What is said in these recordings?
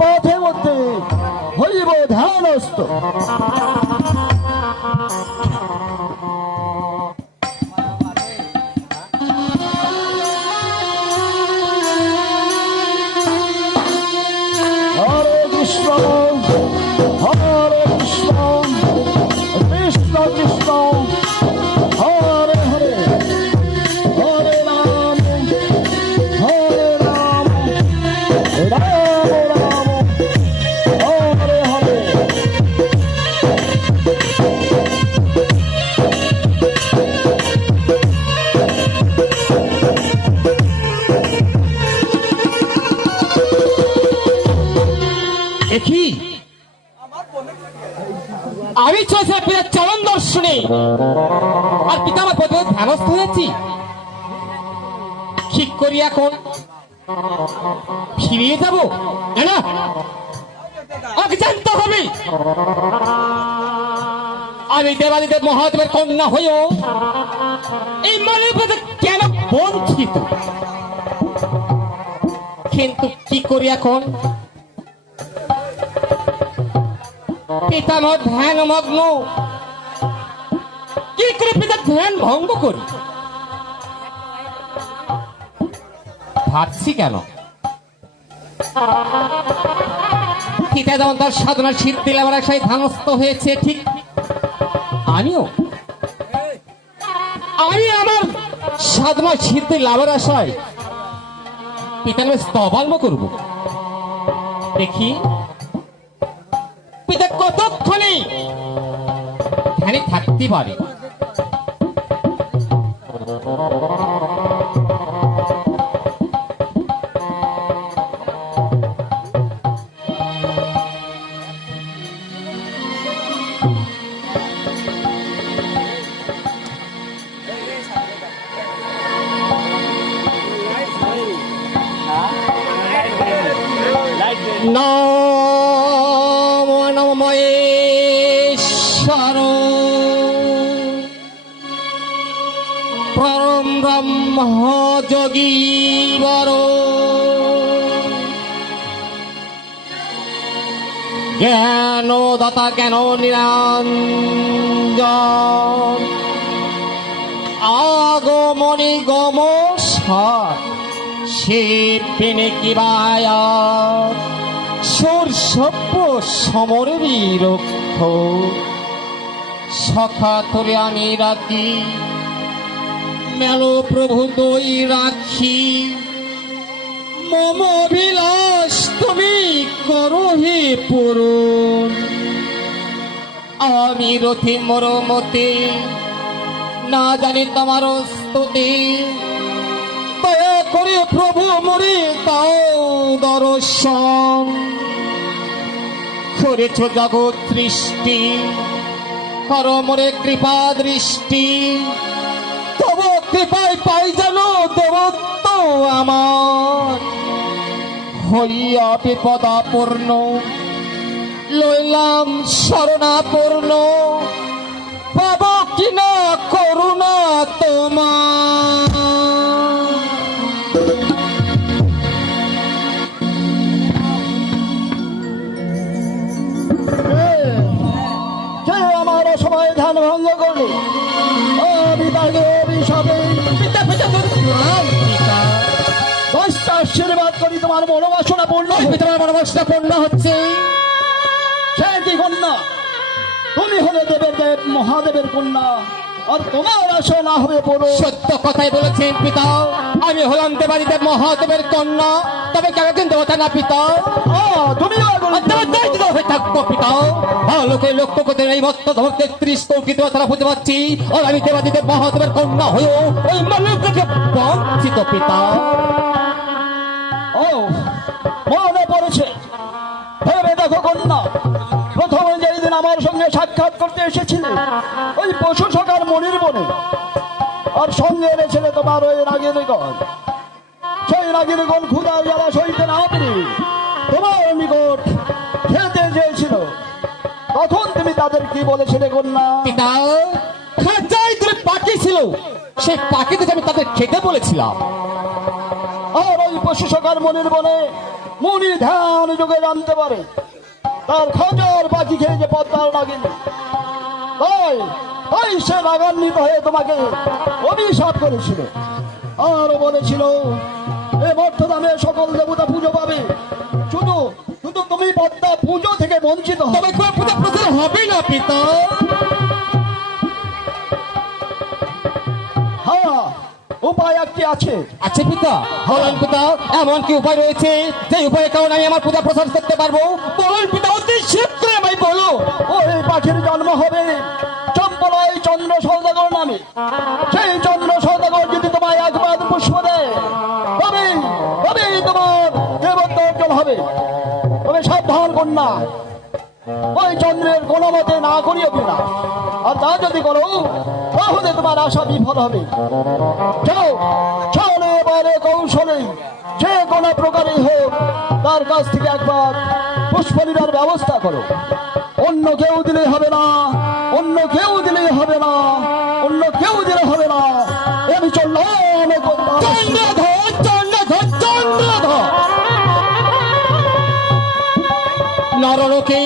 পথে মধ্যে হইব ধ্যানস্থ দেখি। আমি চলছে পিতার চরণ দর্শনে। আর পিতা আমার পথে ধ্যানস্থ হয়েছি। ঠিক করি এখন। ফিরিয়ে যাব? না জানতে হবে। আমি দেবাদিদেব মহাদেবের কন্যা হয়েও এই মনের পথে কেন বঞ্চিত? কিন্তু কি করি এখন? পিতামহ ধ্যান মগ্ন। কি করে ধ্যান ভঙ্গ করি? ভাবছি কেন? পিতা যেমন তার সাধনার সিদ্ধি লাভার আশায় ধ্যানস্থ হয়েছে, ঠিক আমিও। আমি আমার সাধনার সিদ্ধি লাভার আশায় পিতার স্তবাল্য করব। দেখি। ধ্যানে থাকতে পারে দাতা জ্ঞান নিরঞ্জন। আগমনি গম সে পেনে কিবায় সুর সভ্য সমর বিরক্ষ সখা তোরে আমি রাখি মেলো প্রভু দই রাখি। মম অভিলাষ তুমি করো হে পূরণ আমি রথি মরমতে না জানি তোমার স্তুতি। দয়া করে প্রভু মরে তাও দর্শন। করেছ জগৎ সৃষ্টি। কর মোরে কৃপা দৃষ্টি। তব কৃপায় পাই যেন দেবত্ব আমার। হইয়া বিপদাপূর্ণ লইলাম শরণাপূর্ণ। পাব কিনা করুণা তোমার। আমার সময় ধ্যান ভঙ্গ করলে আশীর্বাদ করি তোমার মনোবাসনা পূর্ণ আমার মনোবাসনা পূর্ণ হচ্ছে। সে কি কন্যা তুমি হলে দেবের দেব মহাদেবের কন্যা আর তোমার আশা না হবে পড়ো। সত্য কথাই বলেছেন পিতা। আমি হলাম দেবাদিদেব মহাদেবের কন্যা তবে কেন কিন্তু দেবতা না পিতা? তুমি আর দেবতার যদি হয়ে থাকব পিতা। ভালো করে লক্ষ্য করতে এই মত্ত ধর তেত্রিশ কোটি দেবতারা বুঝতে পারছি। আর আমি দেবাদিদেব মহাদেবের কন্যা হয়েও ওই মানুষকে বঞ্চিত পিতা। ও মনে পড়েছে। আমার সঙ্গে সাক্ষাৎ করতে এসেছিলে। ওই পশু সকার মনির বনে। আর সঙ্গে এনেছিলে তোমার ওই নাগিনীগণ সেই নাগিনীগণ ক্ষুদা জ্বালা সইতে না পেরে তোমার নিকট খেতে চেয়েছিল। তখন তুমি তাদের কি বলেছিলে কন্যা? খাঁচায় যে পাখি ছিল সেই পাখিতে আমি তাদের খেতে বলেছিলাম। আর ওই পশু সকার মনির বনে মুনি ধ্যান যোগে জানতে পারে তার খোঁজর বাজি খেয়ে যে পদ্মার লাগিল তাই তাই সে রাগান্বিত হয়ে তোমাকে অভিশাপ করেছিল। আর বলেছিল, এ মর্তদামে সকল দেবতা পুজো পাবে। শুধু শুধু তুমি পদ্মা পুজো থেকে বঞ্চিত হবে পূজা প্রচার হবে না, পিতা। আছে। আছে পিতা। বলুন পিতা এমন কি উপায় রয়েছে? যে উপায়ের কারণে আমি আমার পূজা প্রচার করতে পারব? বলুন পিতা অতি শীঘ্রই আমায় বলো। ওই পাখির জন্ম হবে চম্পলয় চন্দ্র সৌদাগর নামে। সেই চন্দ্র সৌদাগর যদি তোমায় একবার পুষ্প দেয় তবে তবেই তোমার দেবত্ব হবে। তবে সাবধান কন্যা ওই চন্দ্রের কোনো মতে না করিও না আর তা যদি করো তাহলে তোমার আশা বিফল হবে। যাও চলে এবারে কৌশলে, যে কোনো প্রকারই হোক, তার কাছ থেকে একবার পুষ্প নেবার ব্যবস্থা করো। অন্য কেউ দিলে হবে না, অন্য কেউ দিলে হবে না, অন্য কেউ দিলে হবে না। আমি চললাম। চন্দ্রধর। নরলোকে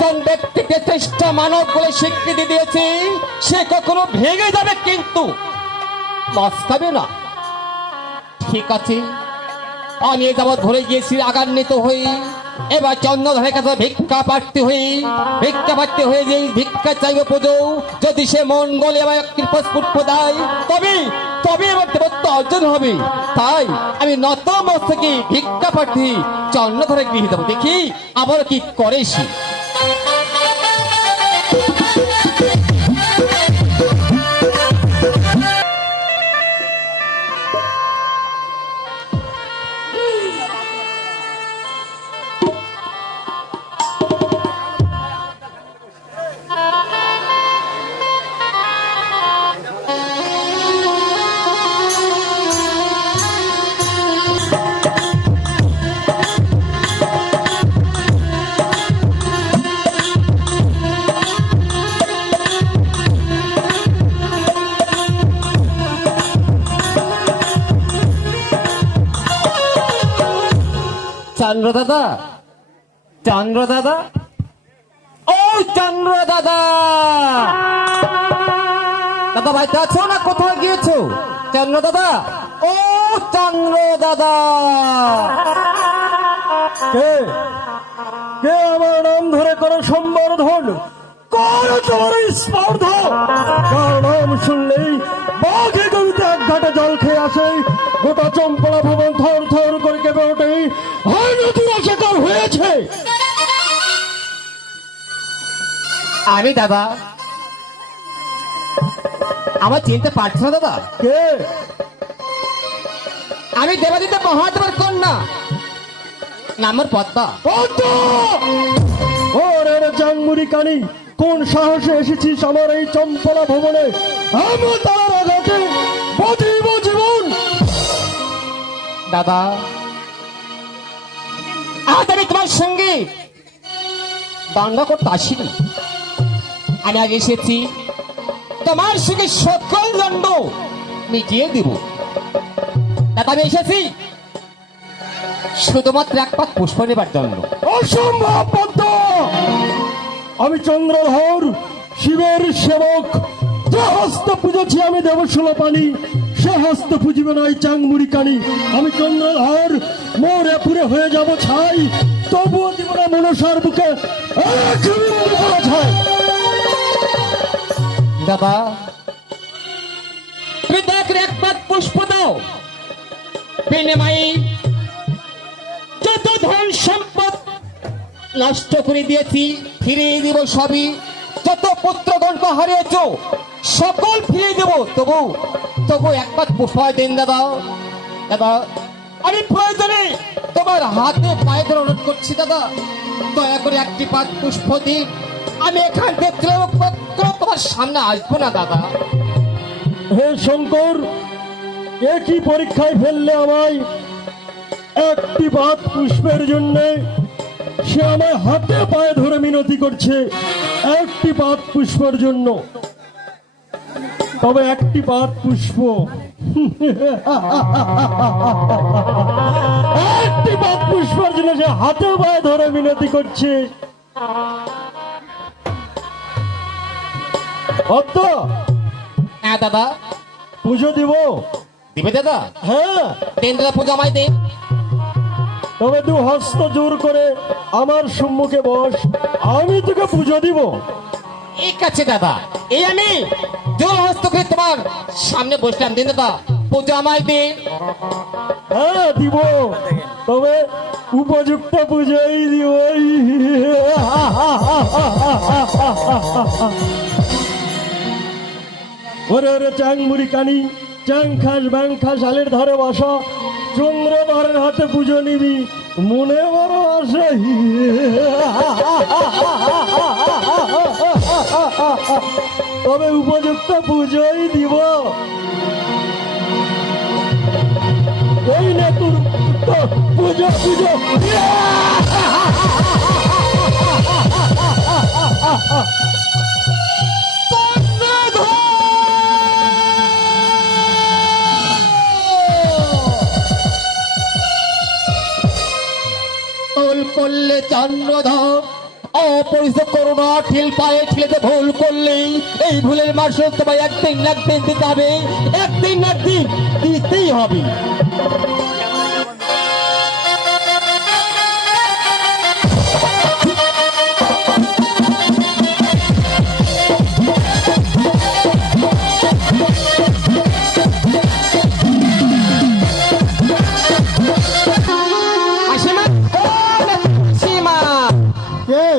একজন ব্যক্তিকে শ্রেষ্ঠ মানব বলে স্বীকৃতি দিয়েছি, সে কখনো ভেঙে যাবে কিন্তু মস্কাবে না। ঠিক আছে, আমি এ যাবৎ ধরে গিয়েছি, আগান্বিত হয়ে এবার চন্দ্রধরের কাছে ভিক্ষা প্রার্থী হয়ে ভিক্ষা প্রার্থী হয়ে যে ভিক্ষা চাইবে পুজো যদি সে মঙ্গল এবার কৃপস্পুষ্প দেয় তবে তবে এবার দেবত্ব অর্জন হবে। তাই আমি নত মস্তকে ভিক্ষা প্রার্থী চন্দ্রধরে গৃহীত দেখি, আবার কি করে সে চন্দ্র দাদা দাদা ও চন্দ্র দাদা দাদা আছো না কোথায় গিয়েছো? চন্দ্র দাদা ও চন্দ্র দাদা কে আমার নাম ধরে করো সম্বর্ধন? করো তোমার কার নাম শুনলেই বাঘে ঘাটে জল খেয়ে আসে। গোটা চম্পলা ভবন থর থর করে কেঁপে ওঠে। হয় নতুন আশাকার হয়েছে? আমি দাদা। আমার চিনতে পারছ না দাদা? কে? আমি দেবাদিতে মহাদেবের কন্যা। নামের পদ্মা। পদ্মা! ওরে রে কানি কোন সাহসে এসেছিস আমার এই চম্পলা ভবনে? আমি তার আঘাতে জীবন। দাদা আমি তোমার সঙ্গে করতে আসিনি আমি এসেছি। তোমার সঙ্গে সকল দণ্ড মিটিয়ে দিব। দাদা, আমি এসেছি। শুধুমাত্র এক পাক পুষ্প নেবার জন্য। অসম্ভব আমি চন্দ্রধর, শিবের সেবক যে হস্ত পুজেছি আমি দেবশূল পানি সে হস্ত পুজিবে না চাংমুড়ি কানি। আমি চন্দ্রধর মোরে পুরে হয়ে যাব ছাই তবুও দিব না মনসার বুকে দাদা। তুমি দেখ এক পাক পুষ্প দাও। বিনিময়ে যত ধন সম্পদ নষ্ট করে দিয়েছি ফিরিয়ে দিব সবই। যত পুত্রগণকে হারিয়েছ সকল ফিরিয়ে দেব। তবু তবু একবার পুষ্প দিন দাদা। দাদা, আমি প্রয়োজনে তোমার হাতে পায়ে ধরে অনুরোধ করছি দাদা। দয়া করে একটি পাত পুষ্প দিন। আমি এখান থেকে তোমার সামনে আসব না দাদা। হে শঙ্কর, একই পরীক্ষায় ফেললে আমায় একটি বাদ পুষ্পের জন্য সে আমায় হাতে পায়ে ধরে মিনতি করছে একটি পাত পুষ্পের জন্য। তবে একটি পাত পুষ্প। একটি পাত পুষ্পার জন্য সে হাতে পায়ে ধরে মিনতি করছে। হ্যাঁ দাদা। পুজো দিব? দিবে দাদা? হ্যাঁ। দেন দাদা পূজা আমায় দিন। তবে দু হস্ত জোর করে আমার সম্মুখে বস আমি তোকে পুজো দিব। ঠিক আছে দাদা। এই আমি। জোর তোমার সামনে বসলাম। দিন দাদা পূজা আমায় দিন। হ্যাঁ দিব। তবে উপযুক্ত পুজোই দিব। ওরে ওরে চাং মুড়ি কানি চাং খাস ব্যাং খাস আলের ধারে বাসা, চন্দ্রধরের হাতে পুজো নিবি, মনে বড় আশা। তবে উপযুক্ত পুজোই দিব। এই নে তোর পুজো পুজো। করলে চন্দ্রধর অপরিচিত করোনা ঠিল পায়ে ঠেলেতে ভুল করলেই এই ভুলের মাসুল তোমায় একদিন না একদিন দিতে হবে। একদিন না একদিন দিতেই হবে। কে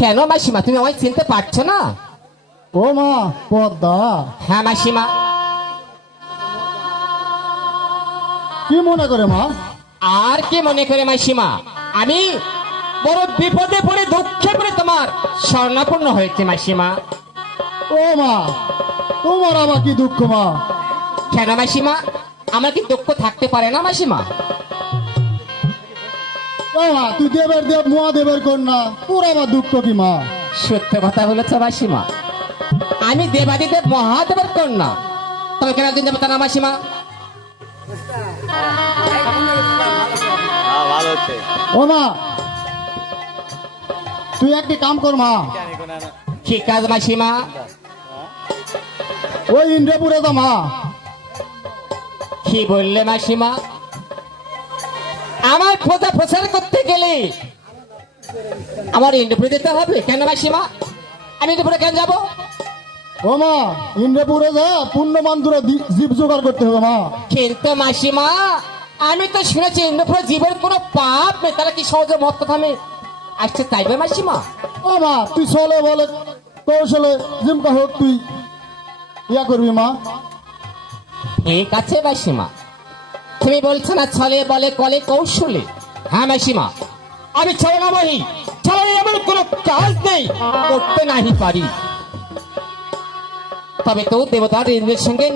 কেন মাসিমা তুমি আমায় চিনতে পারছ না? ও মা পদ্মা হ্যাঁ মাসিমা। কি মনে করে মা? আর কি মনে করে মাসিমা? আমি বড় বিপদে পড়ে দুঃখে পড়ে তোমার স্বর্ণাপন্ন হয়েছে মাসিমা। ও মা তোমার আবার কি দুঃখ মা? কেন মাসিমা? আমার কি দুঃখ থাকতে পারে না মাসিমা? ও মা তুই দেবের দেব মহাদেবের কন্যা। তোর আবার দুঃখ কি মা? সত্য কথা বলেছ মাসিমা আমি দেবাদিদেব মহাদেবের কন্যা। তবে কেন দেবতা না মাসিমা হ্যাঁ ভালো হচ্ছে ও মা তুই একটি কাম কর মা। কি কাজ মাসিমা? ওই ইন্দ্রপুরে তো মা। কি বললে মাসিমা? আমার প্রজা প্রচার গেলে আমার ইন্দ্রপুরে যেতে হবে? কেন মাসিমা আমি ইন্দ্রপুরে কেন যাব? ও মা ইন্দ্রপুরে যা পূর্ণ মান্তুরা জীব জোগাড় করতে হবে মা। কিন্তু মাসিমা আমি তো শুনেছি ইন্দ্রপুরে জীবের কোনো পাপ নেই। তারা কি সহজে মত থামে আসছে চাইবে মাসিমা? ও মা তুই চলে বলে কৌশলে জিমকা হোক তুই ইয়া করবি মা। ঠিক আছে মাসিমা। তুমি বলছো না ছলে বলে কলে কৌশলে। হ্যাঁ মাসিমা। আমি ছলনাময়ী ছলনে এমন কোনো কাজ নেই করতে নাহি পারি। তবে তো দেবতার ইন্দ্রের সঙ্গে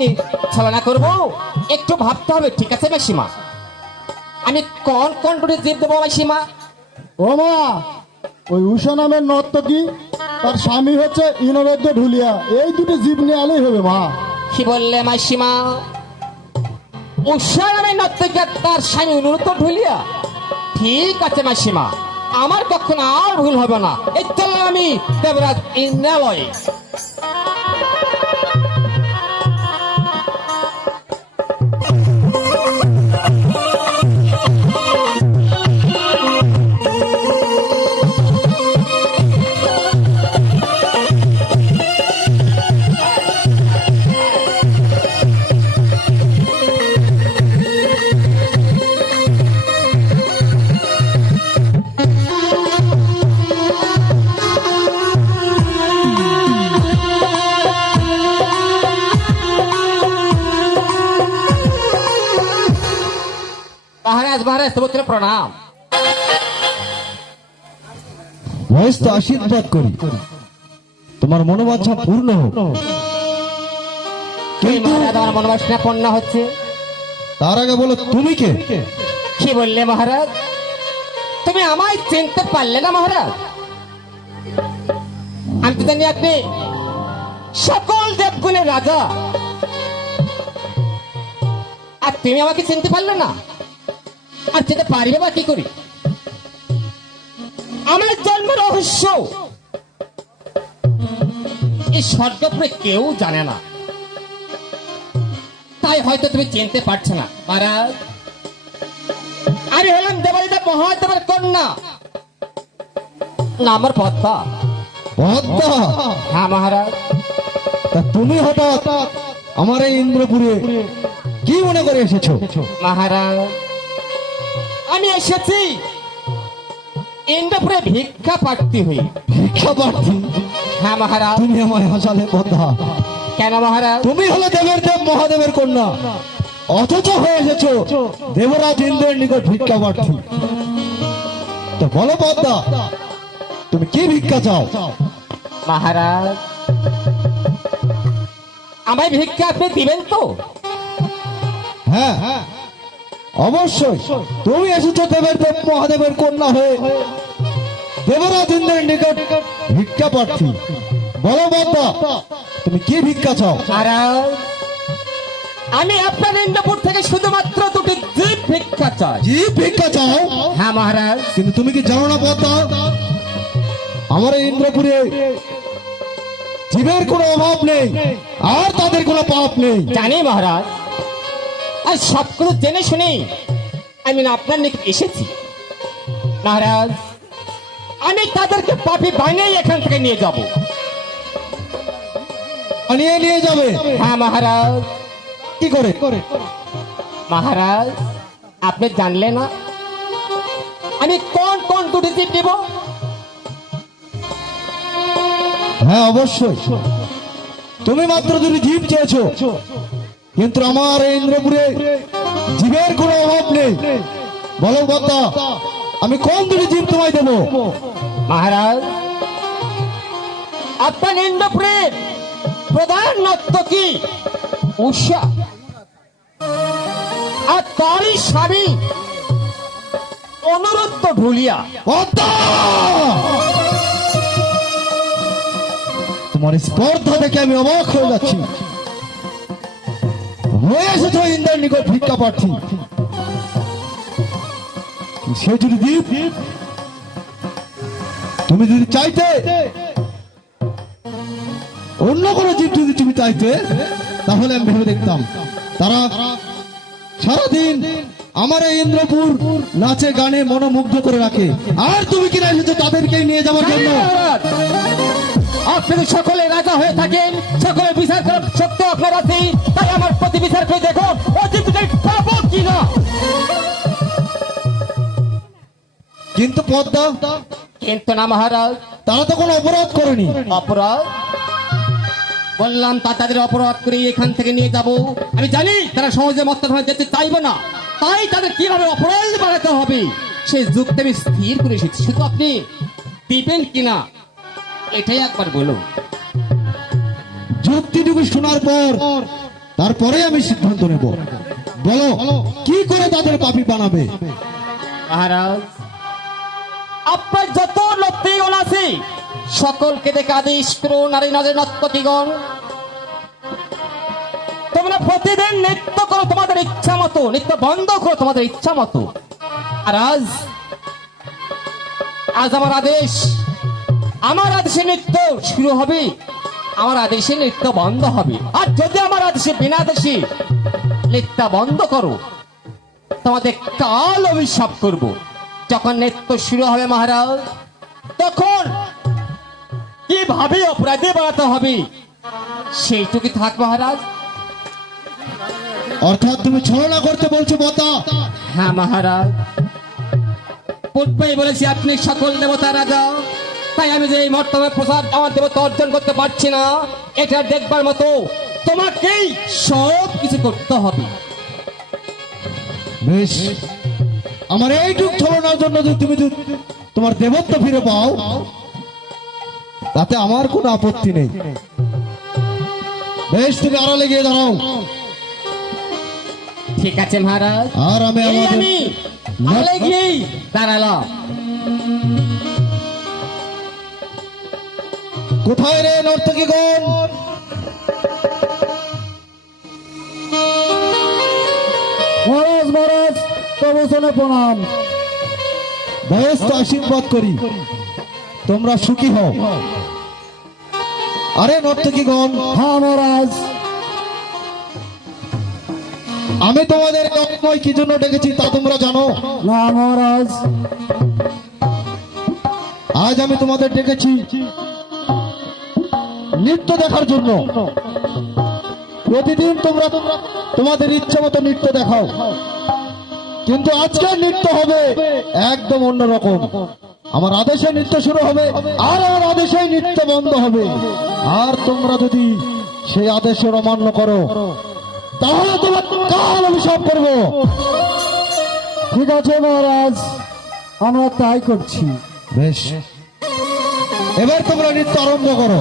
ছলনা করব। একটু ভাবতে হবে ঠিক আছে মাসিমা? আমি কোন কোন করে জীব দেবো মাসিমা? ও মা ওই উষা নামের নর্তকী তার স্বামী হচ্ছে ইনবদ্য ঢুলিয়া। এই দুটো জীব নিয়ে আলেই হবে মা। কি বললে মাসিমা? উষা নামের নর্তকী তার স্বামী অনুরত ঢুলিয়া? ঠিক আছে মাসিমা। আমার কখনো আর ভুল হবে না। এর জন্য আমি দেবরাজ ইন্দ্রালয়ে মহারাজ মহারাজ তোমার প্রণাম। মহেশ তো আশীর্বাদ করি। তোমার মনোবাঞ্ছা পূর্ণ হোক। কিন্তু আমার মনোবাসনা পণ্য হচ্ছে। তার আগে বলো তুমি কে? কি বললে মহারাজ? তুমি আমায় চিনতে পারলে না মহারাজ? আমি তো জানি আপনি সকল দেবগুণের রাজা। আর তুমি আমাকে চিনতে পারলে না? আর যেতে পারবে বা কি করি? আমার জন্ম রহস্য। এই স্বর্গপুরে কেউ জানে না। তাই হয়তো তুমি চিনতে পারছ না মহারাজ। আরে হলাম দেবালিদা মহাদেবের কন্যা। না আমার পদ্মা। পদ্মা? হ্যাঁ মহারাজ। তা তুমি হঠাৎ আমার এই ইন্দ্রপুরে কি মনে করে এসেছ? মহারাজ আমি এসেছি। ইন্দ্রপুরে ভিক্ষা প্রার্থী হই। ভিক্ষা প্রার্থী হ্যাঁ মহারাজ। তুমি আমায় হাসালে পদ্মা কেন মহারাজ? তুমি হলে দেবের দেব মহাদেবের কন্যা। অথচ হয়ে এসেছ দেবরাজ ইন্দ্রের নিকট ভিক্ষা প্রার্থী তো বলো পদ্মা তুমি কি ভিক্ষা চাও? মহারাজ আমায় ভিক্ষা আপনি দিবেন তো? হ্যাঁ হ্যাঁ। অবশ্যই। তুমি এসেছ দেবের দেব মহাদেবের কন্যা হয়ে। দেবরাজ ইন্দ্রের নিকট ভিক্ষা প্রার্থী। বলো পদ্মা তুমি কি ভিক্ষা চাও? আমি আপনার ইন্দ্রপুর থেকে শুধুমাত্র দুটি জীব ভিক্ষা চাই। কি ভিক্ষা চাও? হ্যাঁ মহারাজ। কিন্তু তুমি কি জানো না পদ্মা আমার এই ইন্দ্রপুরে জীবের কোনো অভাব নেই আর তাদের কোনো পাপ নেই। জানি মহারাজ। আর সবগুলো জেনে শুনে আমি না আপনার নিকট এসেছি। মহারাজ আমি তাদেরকে পাপি বানিয়ে এখান থেকে নিয়ে যাব। আনিয়ে নিয়ে যাবে? হ্যাঁ মহারাজ। কি করে? করে মহারাজ আপনি জানলে না? আমি কোন কোন দুটি জীব দেব হ্যাঁ অবশ্যই। তুমি মাত্র দুটি জীব চেয়েছো। কিন্তু আমার এই ইন্দ্রপুরে জীবের কোনো অভাব নেই। বলো পদ্মা আমি কোন দুটি জীব তোমায় দেবো? মহারাজ আপনার ইন্দ্রপুরের প্রধান নর্তকী উষা। আর তারই স্বামী ঢুলিয়া। পদ্মা তোমার স্পর্ধা দেখে আমি অবাক হয়ে যাচ্ছি। হয়ে এসেছ ইন্দ্রের নিকট ভিক্ষা প্রার্থী। সে যদি দ্বীপ তুমি যদি চাইতে, অন্য কোনো জীব যদি তুমি চাইতে, তাহলে আমি ভেবে দেখতাম। তারা সারাদিন আমার এই ইন্দ্রপুর নাচে, গানে মনোমুগ্ধ করে রাখে। আর তুমি কিনা এসেছ তাদেরকে নিয়ে যাওয়ার জন্য? আপনি সকলে রাজা হয়ে থাকেন সকলে বিচার করার সত্য আছে তাই আমার প্রতি বিচার করে দেখো পাবো কিনা? কিন্তু পদ্মা কিন্তু না মহারাজ। তারা তো কোনো অপরাধ করেনি। অপরাধ? বললাম তা তাদের অপরাধ করে এখান থেকে নিয়ে যাব। আমি জানি তারা সহজে মত্ত যেতে চাইবে না। তাই তাদের কীভাবে অপরাধ বাড়াতে হবে? সেই যুক্তি আমি স্থির করে এসেছি। শুধু আপনি দিবেন কিনা? এটাই একবার বলুন যুক্তিটুকু শোনার পর তারপরে আমি সিদ্ধান্ত নেব। বলো কি করে তাদের পাপি বানাবে? মহারাজ আপনার যত লক্ষ্মীগণ আছে সকলকে দেখে আদেশ করুন নারী নজর নর্তকীগণ। তোমরা প্রতিদিন নৃত্য করো তোমাদের ইচ্ছা মতো নৃত্য বন্ধ করো তোমাদের ইচ্ছা মতো। আর আজ আজ আমার আদেশ আমার আদেশে নৃত্য শুরু হবে আমার আদেশে নৃত্য বন্ধ হবে। আর যদি আমার আদেশে বিনা আদেশে নৃত্য বন্ধ করো তোমাদের কাল অভিশাপ করব। যখন নৃত্য শুরু হবে মহারাজ তখন কীভাবে অপরাধী বাড়াতে হবে সেইটুকু থাক মহারাজ। অর্থাৎ তুমি ছলনা করতে বলছো পদ্মা হ্যাঁ মহারাজ। পূর্বেই বলেছি আপনি সকল দেবতা রাজা তাই আমি যে এই মর্তবে প্রসাদ আমার দেবতা অর্জন করতে পারছি না এটা দেখবার মতো তোমাকেই সব কিছু করতে হবে। বেশ আমার এইটুক ছলনার জন্য যদি তুমি যদি তোমার দেবত্ব ফিরে পাও তাতে আমার কোনো আপত্তি নেই। বেশ তুমি আড়ালে গিয়ে দাঁড়াও। ঠিক আছে মহারাজ। আর আমি আমাদের আমি আলে গিয়েই দাঁড়ালাম। কোথায় রে নর্তকীগণ চরণে প্রণাম। বয়স্ক আশীর্বাদ করি। তোমরা সুখী হও। আরে নর্তকীগণ হ্যাঁ মহারাজ। আমি তোমাদের রকময় কি জন্য ডেকেছি তা তোমরা জানো? না মহারাজ। আজ আমি তোমাদের ডেকেছি নৃত্য দেখার জন্য। প্রতিদিন তোমরা তোমাদের ইচ্ছা মতো নৃত্য দেখাও। কিন্তু আজকে নৃত্য হবে একদম অন্যরকম আমার আদেশে নৃত্য শুরু হবে আর আমার আদেশে নৃত্য বন্ধ হবে। আর তোমরা যদি সেই আদেশের অমান্য করো, তাহলে তোমার কাল অভিশাপ করব। ঠিক আছে মহারাজ, আমরা তাই করছি। বেশ। এবার তোমরা নৃত্য আরম্ভ করো।